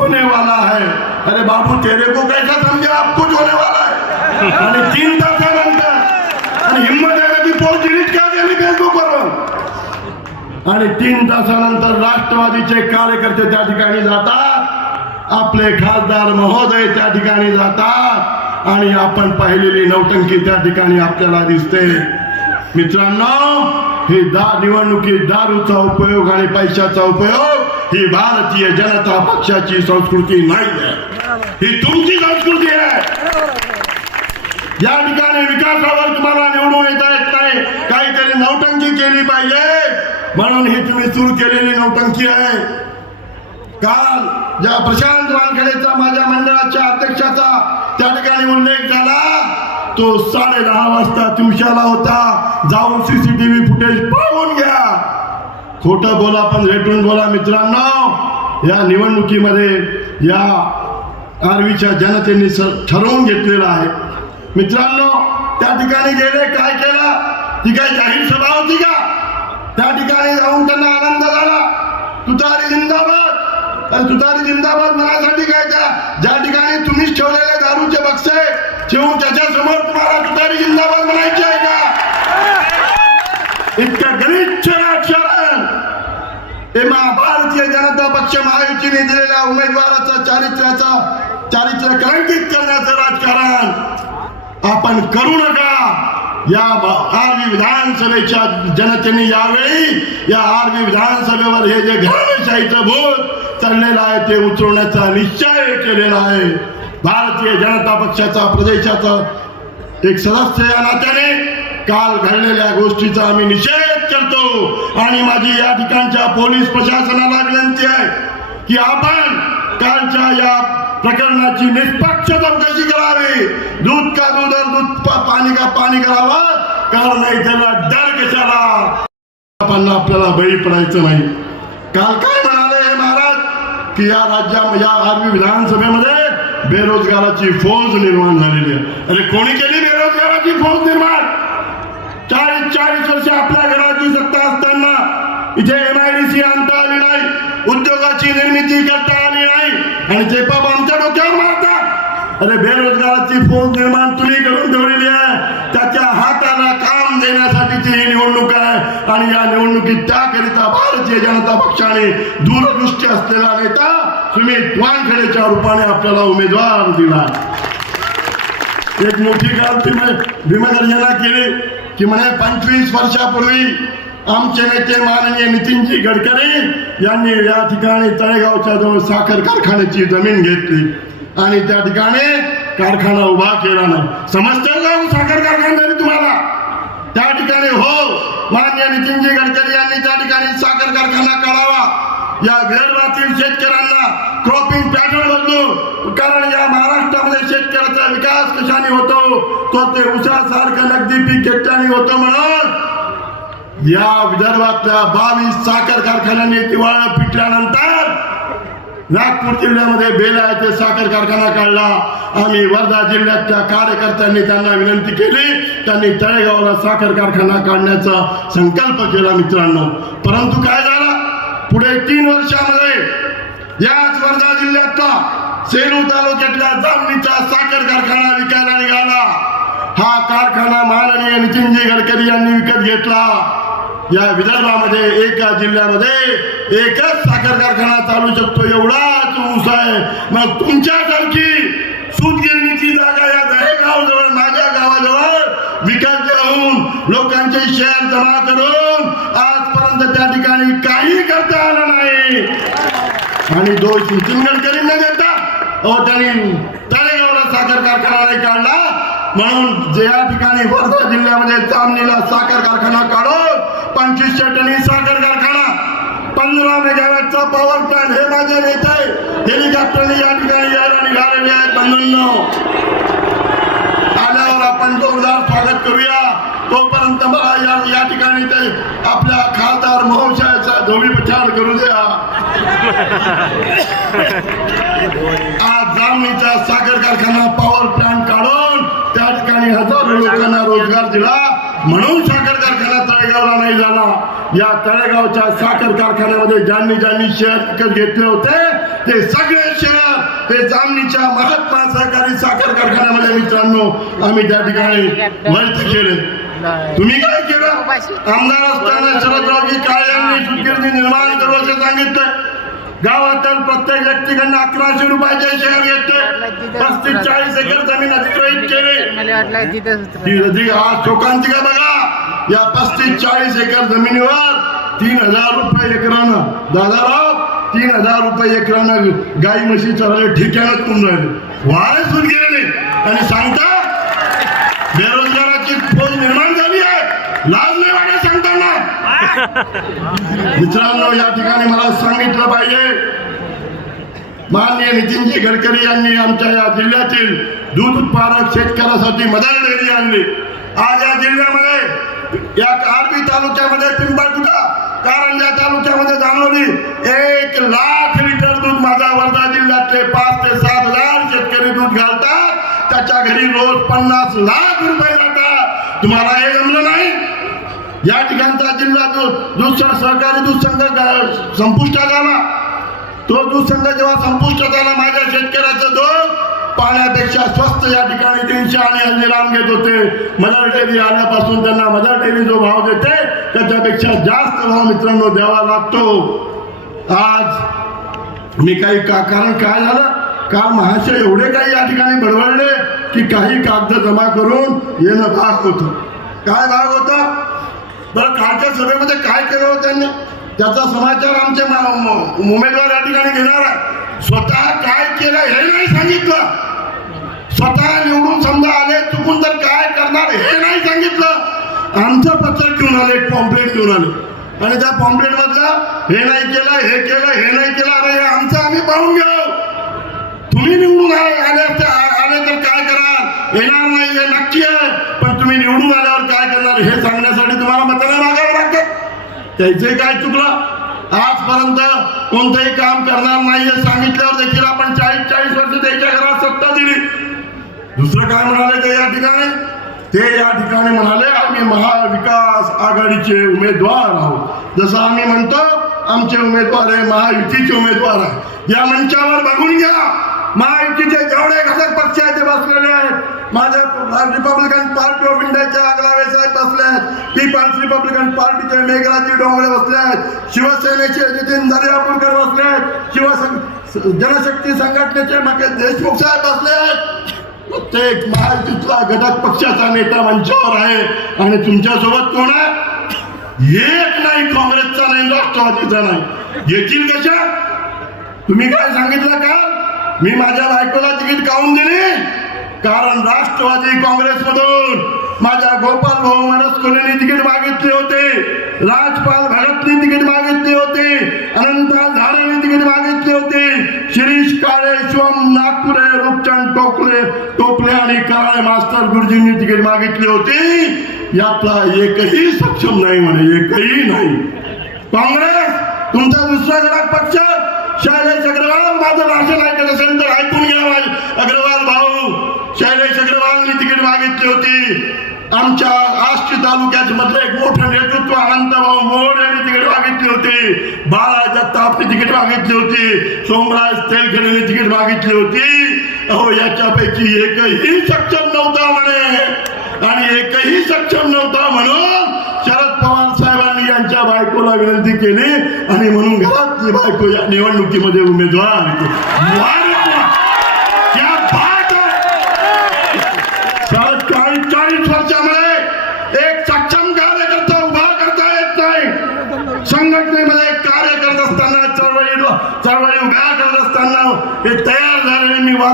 होने वाला है। अरे बाबू तेरे को कैसा समझा? आप कुछ होने वाला है। आणि तीन तासानंतर आणि हिंमत आहे का ती पोस्ट डिलीट का केली फेसबुकवरून आणि तीन तासानंतर राष्ट्रवादीचे कार्यकर्ते त्या ठिकाणी जातात। आपले खासदार महोदय त्या ठिकाणी जातात। आणि आपण पाहिलेली नौटंकी त्या ठिकाणी आपल्याला दिसते। मित्रांनो ही दा निवडणुकीत दारूचा उपयोग आणि पैशाचा उपयोग ही भारतीय जनता पक्षाची संस्कृती नाही आहे. ही तुमची संस्कृती आहे. या ठिकाणी विकासावर तुम्हाला निवडून येता येत नाही. काहीतरी नौटंकी केली पाहिजे. म्हणून ही तुम्ही सुरू केलेली नौटंकी आहे. काल ज्या प्रशांत वानखेडेचा माझ्या मंडळाच्या अध्यक्षाचा त्या ठिकाणी उल्लेख झाला. तो साडे दहा वाजता तुमच्याला होता. जाऊन सीसीटीव्ही फुटेज पाहून घ्या. खोटं बोला पण रेटून बोला मित्रांनो. या निवडणुकीमध्ये या आर्वीच्या जनतेने ठरवून घेतलेलं आहे. मित्रांनो त्या ठिकाणी गेले काय केलं? ती काय जाहीर सभा होती का? त्या ठिकाणी जाऊन त्यांना आनंद झाला. तुतारी जिंदाबाद. तुतारी जिंदाबाद मनासाठी काय त्या? ज्या ठिकाणी तुम्हीच ठेवलेले दारूचे बक्षे ठेवून त्याच्यासमोर तुम्हाला तुतारी जिंदाबाद म्हणायची आहे का इतक्या गलिच्छ राजकारण हे भारतीय जनता पक्ष महायुतीने दिलेल्या उमेदवाराचं चारित्र्याचा चारित्र्य कलंकित करण्याचं राजकारण आपण करू नका. या आरबी आरवी विधानसभेच्या जनतेने यावेळी या आरवी विधानसभेवर हे जे घराणेशाहीचं भूत चढलेलं आहे ते उतरवण्याचा निश्चय केलेला आहे. भारतीय जनता पक्षाचा प्रदेशाचा एक सदस्य या नात्याने काल घडलेल्या गोष्टीचा आम्ही निषेध करतो. आणि माझी या ठिकाणच्या पोलीस प्रशासनाला विनंती आहे की आपण कालच्या या प्रकरणाची निष्पक्ष चौकशी करावी. दूध का दूध दूध पाणी का पाणी करावं? कारण नाही त्याला डर कशाला? आपण आपल्याला बळी पडायचं नाही. काल काय म्हणाले हे महाराज? की या राज्या या आर्मी विधानसभेमध्ये बेरोजगाराची फौज निर्माण झालेली आहे. अरे कोणी केली बेरोजगाराची फौज निर्माण? चाळीस चाळीस वर्ष आपल्या उद्योगाची करता आली नाही. आणि जे पाप आमच्या डोक्यावर मारतात अरे बेरोजगाराची फौज निर्माण तुम्ही करून ठेवलेली आहे. त्याच्या हाताला काम देण्यासाठीची ही निवडणूक आहे. आणि या निवडणुकीत त्याकरिता भारतीय जनता पक्षाने दूरदृष्टी असलेला नेता सुमित वानखेडेच्या रूपाने आपल्याला उमेदवार दिला. एक मोठी गाव भीमगर्जना केली की म्हणे पंचवीस वर्षापूर्वी आमचे नेते माननीय नितीनजी गडकरी यांनी या ठिकाणी तळेगावच्या जवळ साखर कारखान्याची जमीन घेतली. आणि त्या ठिकाणी कारखाना उभा केला नाही. समजतं जाऊ हो साखर कारखानदारी तुम्हाला? त्या ठिकाणी हो माननीय नितीनजी गडकरी यांनी त्या ठिकाणी साखर कारखाना काढावा या विदर्भातील शेतकऱ्यांना क्रॉपिंग पॅटर्न बदलू. कारण या महाराष्ट्रामध्ये शेतकऱ्याचा विकास कशाने होतो? तो ते उसासारखं नगदी पीक घेतल्याने होतो म्हणून या विदर्भातल्या बावीस साखर कारखान्यांनी दिवाळा पिटल्यानंतर नागपूर जिल्ह्यामध्ये बेला येथे साखर कारखाना काढला. आम्ही वर्धा जिल्ह्यातल्या कार्यकर्त्यांनी त्यांना विनंती केली. त्यांनी तळेगावला साखर कारखाना काढण्याचा संकल्प केला मित्रांनो. परंतु काय झालं? पुढे तीन वर्षामध्ये याच वर्धा जिल्ह्यातला सेलू तालुक्यातल्या जामणीचा साखर कारखाना विकायला निघाला. हा कारखाना माननीय नितीनजी गडकरी यांनी विकत घेतला. या विदर्भामध्ये एका जिल्ह्यामध्ये एकच साखर कारखाना चालू शकतो. एवढाच ऊस आहे. मग तुमच्यासारखी सूतगिरणीची जागा या दहेगाव जवळ माझ्या गावाजवळ विकत घेऊन लोकांचे शेअर जमा करून आजपर्यंत त्या ठिकाणी काही करता आलं नाही. आणि दोष नितीन गडकरी न देता अहो त्यांनी तळेगावला साखर कारखाना नाही काढला. म्हणून ज्या या ठिकाणी वर्धा जिल्ह्यामध्ये जामणीला साखर कारखाना काढून पंचवीस चटणी साखर कारखाना. पंधरा मेगावॅटचा पॉवर प्लांट हे माझे नेते हेलिकॉप्टरने या ठिकाणी यायला निघालेले आहेत बंधूंनो आल्यावर आपण जोरदार स्वागत करूया. तोपर्यंत मला या या ठिकाणी ते आपल्या खासदार महोत्सवाचा धोबी पछाड करू द्या. आज जामणीचा साखर कारखाना पॉवर प्लांट काढून त्या ठिकाणी हजारो लोकांना रोजगार दिला. म्हणून तळेगावला नाही झाला. या तळेगावच्या साखर कारखान्यामध्ये ज्यांनी ज्यांनी शेअर विकत घेतले होते ते सगळे शेअर ते जामनीच्या महात्मा सहकारी साखर कारखान्यामध्ये मित्रांनो आम्ही त्या ठिकाणी वर्त केले. तुम्ही काय केलं? आमदार असताना शरदरावजी काळे यांनी सुतगिरणी निर्माण करू असं सांगितलं. गावातील प्रत्येक व्यक्तीकडनं अकराशे रुपयाचे शेअर घेतले. पस्तीस चाळीस एकर जमीन अधिग्रहित केली. आज शोकांती का बघा. या पस्तीस चाळीस एकर जमिनीवर तीन हजार रुपये एकरानं. दादाराव तीन हजार रुपये एकरानं गाई म्हशी चरायला ठिकाणच करून राहिले. वारे सुरू गेले आणि सांगता बेरोजगाराची फौज निर्माण झाली आहे. लाज नाही वाटे सांगताना. मित्रांनो या ठिकाणी मला सांगितलं पाहिजे माननीय नितीनजी गडकरी यांनी आमच्या या जिल्ह्यातील दूध उत्पादक शेतकऱ्यासाठी मदत डेअरी आणली. आज या जिल्ह्यामध्ये या आरबी तालुक्यामध्ये पिंपळकुटा कारंजा तालुक्यामध्ये जाणवली एक लाख लिटर दूध माझा वर्धा जिल्ह्यातले पाच ते सात हजार शेतकरी दूध घालतात. त्याच्या घरी रोज पन्नास लाख रुपये जातात. तुम्हाला हे जमलं नाही? या ठिकाणचा जिल्हा दूध सहकारी दूध संघ संपुष्टात आला. तो दूध संघ जेव्हा संपुष्टात आला माझ्या शेतकऱ्याचं दूध पाण्यापेक्षा स्वस्त या ठिकाणी तीनशे आणि हल्दीराम घेत होते. मदर डेअरी आल्यापासून त्यांना मदर डेअरी जो भाव देते त्याच्यापेक्षा जास्त भाव मित्रांनो द्यावा लागतो. आज मी काही का कारण काय झालं? काल महाशय एवढे काही या ठिकाणी बडबडले की काही कागद जमा करून येणं भाग होतं. काय भाग होता? बरं कालच्या सभेमध्ये काय केलं होतं त्यांनी? त्याचा समाचार आमचे उमेदवार या ठिकाणी घेणार आहे स्वतः काय केलं हे नाही सांगितलं. स्वतः निवडून समजा आले चुकून तर काय करणार हे नाही सांगितलं. आमचं पत्र घेऊन आले पॉम्प्लेट घेऊन आले. आणि त्या पॉम्प्लेट मधलं हे नाही केलं हे केलं हे नाही केलं अरे हे आमचं आम्ही पाहून घेऊ. तुम्ही निवडून आले आले तर- आले तर काय कराल? येणार नाही हे नक्की आहे. पण तुम्ही निवडून आल्यावर काय करणार हे सांगण्यासाठी तुम्हाला मतदान मागावं लागतं त्याचे काय चुकलं? आजपर्यंत कोणतंही काम करणार नाही हे सांगितल्यावर देखील आपण चाळीस चाळीस वर्ष त्याच्या घरात सत्ता दिली. दुसरं काय म्हणाले ते या ठिकाणी? ते या ठिकाणी म्हणाले आम्ही महाविकास आघाडीचे उमेदवार आहोत. जसं आम्ही म्हणतो आमचे उमेदवार आहे महायुतीचे उमेदवार आहे या मंचावर बघून घ्या. महायुतीचे जेवढे घटक पक्ष आहेत ते बसलेले आहेत माझ्या रिपब्लिकन पार्टी ऑफ इंडियाच्या आगला साहेब पीपल्स रिपब्लिकन पार्टीचे मेघराजी डोंगळे बसल्यात शिवसेनेचे नितीन दर्यापूरकर बसल्यात आहेत शिवसंग जनशक्ती संघटनेचे मकेश देशमुख साहेब बसल्यात प्रत्येक महाराष्ट्रातला घटक पक्षाचा नेता मंचावर आहे. आणि तुमच्यासोबत कोण आहे? एक नाही काँग्रेसचा नाही राष्ट्रवादीचा नाही. येतील कशा? तुम्ही काय सांगितलं का? मी माझ्या बायकोला तिकीट काढून दिली. कारण राष्ट्रवादी काँग्रेसमधून माझ्या गोपाल भाऊ मनस्कुलेने तिकीट मागितले होते. राजपाल भगतने तिकीट मागितले होते. अनंता झाडेने तिकीट मागितले होते. शिरीष काळे शिवम नागपुरे रूपचंद टोकले टोपले आणि काळे मास्टर गुरुजींनी तिकीट मागितले होते. यातला एकही सक्षम नाही म्हणे एकही नाही. काँग्रेस तुमचा दुसरा घटक पक्ष शैलेश अग्रवाल माझं भाषण ऐकत असेल तर ऐकून घ्या अग्रवाल भाऊ. शैलेश अग्रवालनी तिकीट मागितली होती. आमच्या आष्टी तालुक्यात मधलं एक मोठं नेतृत्व अनंतभाऊ मोड यांनी तिकीट मागितली होती. बाळा जगतापने तिकीट मागितली होती. सोमराज तेलखडेने तिकीट मागितली होती. अहो याच्यापैकी एकही सक्षम नव्हता म्हणे. आणि एकही सक्षम नव्हता म्हणून शरद पवार साहेबांनी यांच्या बायकोला विनंती केली आणि म्हणून घरातली बायको या निवडणुकीमध्ये उमेदवार केली. वा रे वा! क्या बात है! चाळीस चाळीस चाळीस वर्षामध्ये एक सक्षम कार्यकर्ता उभा करता येत नाही संघटनेमध्ये कार्य करत असताना चळवळी चळवळी उभ्या करत असताना हे तयार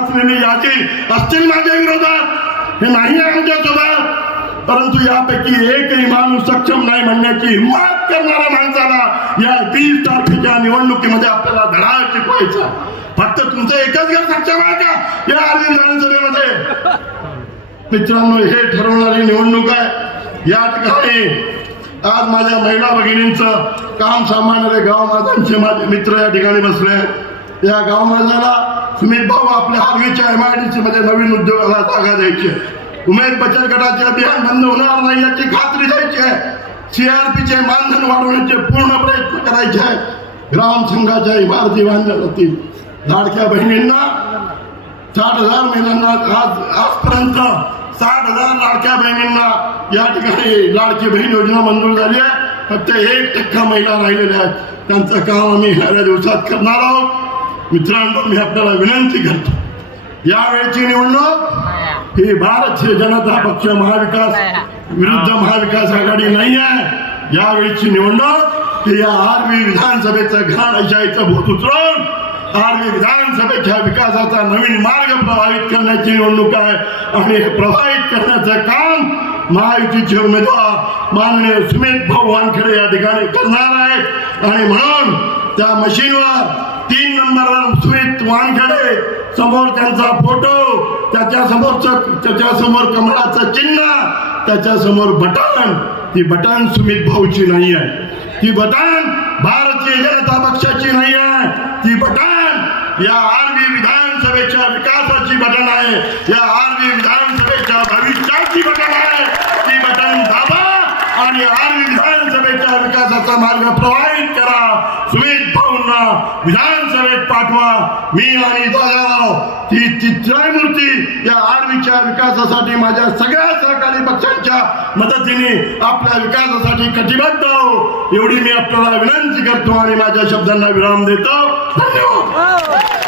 झालेले यादी असतील माझ्या विरोधात. हे नाही आहे आमच्यासोबत. परंतु यापैकी एकही माणूस सक्षम नाही म्हणण्याची हिंमत करणाऱ्या माणसाला या वीस तारखेच्या निवडणुकीमध्ये आपल्याला धडा शिकवायचा फक्त तुमचं एकच घर सक्षम आहे का या आरवी विधानसभेमध्ये. मित्रांनो हे ठरवणारी निवडणूक आहे. या ठिकाणी आज माझ्या महिला भगिनींचं काम सांभाळणारे गाव माझ्यांचे माझे मित्र या ठिकाणी बसले आहेत. या गाव माझ्याला सुमित भाऊ आपल्या हरवीच्या एम आय डी सी मध्ये नवीन उद्योगाला जागा द्यायची. उमेद बचत गटाचे अभियान बंद होणार नाही याची खात्री द्यायची आहे. सीआरपीचे मानधन वाढवण्याचे पूर्ण प्रयत्न करायचे ग्राम संघाच्या इमारती बांधल्या जातील लाडक्या साठ हज़ार महिलांना आज आजपर्यंत साठ हज़ार लाडक्या बहिणींना या ठिकाणी योजना मंजूर झाली एक टक्का महिला राहिलेल्या काम आम्ही ह्या दिवसात करणार आहोत. मित्रांनो मी आपल्याला विनंती करतो. यावेळची निवडणूक ही भारतीय जनता पक्ष महाविकास विरुद्ध महाविकास आघाडी नाही आहे यावेळीची निवडणूक ही या आरवी विधानसभेचं घराणशाहीचं भूत उचलून आरवी विधानसभेच्या विकासाचा नवीन मार्ग प्रभावित करण्याची निवडणूक आहे आणि हे प्रभावित करण्याचं काम महायुतीचे उमेदवार माननीय सुमित भाऊ वानखेडे या ठिकाणी करणार आहेत. आणि म्हणून त्या मशीनवर तीन नंबरवर सुमित वानखेडे. समोर त्यांचा फोटो त्याच्या त्याच्यासमोर त्याच्यासमोर कमळाचं चिन्ह त्याच्यासमोर बटन. ती बटन सुमित भाऊची नाही आहे. ती बटन भारतीय जनता पक्षाची नाही आहे. ती बटन या आरवी विधानसभेच्या विकासाची बटन आहे. या आरवी विधानसभेच्या भविष्याची बटन आहे. ती बटन दाबा आणि आरवी विधानसभेच्या विकासाचा मार्ग प्रवाहित करा. सुमित विधानसभेत पाठवा. मी आणि दादाराव ती चित्रमूर्ती या आर्मीच्या विकासासाठी माझ्या सगळ्या सहकारी पक्षांच्या मदतीने आपल्या विकासासाठी कटिबद्ध आहो. एवढी मी आपल्याला विनंती करतो आणि माझ्या शब्दांना विराम देतो. धन्यवाद. हो.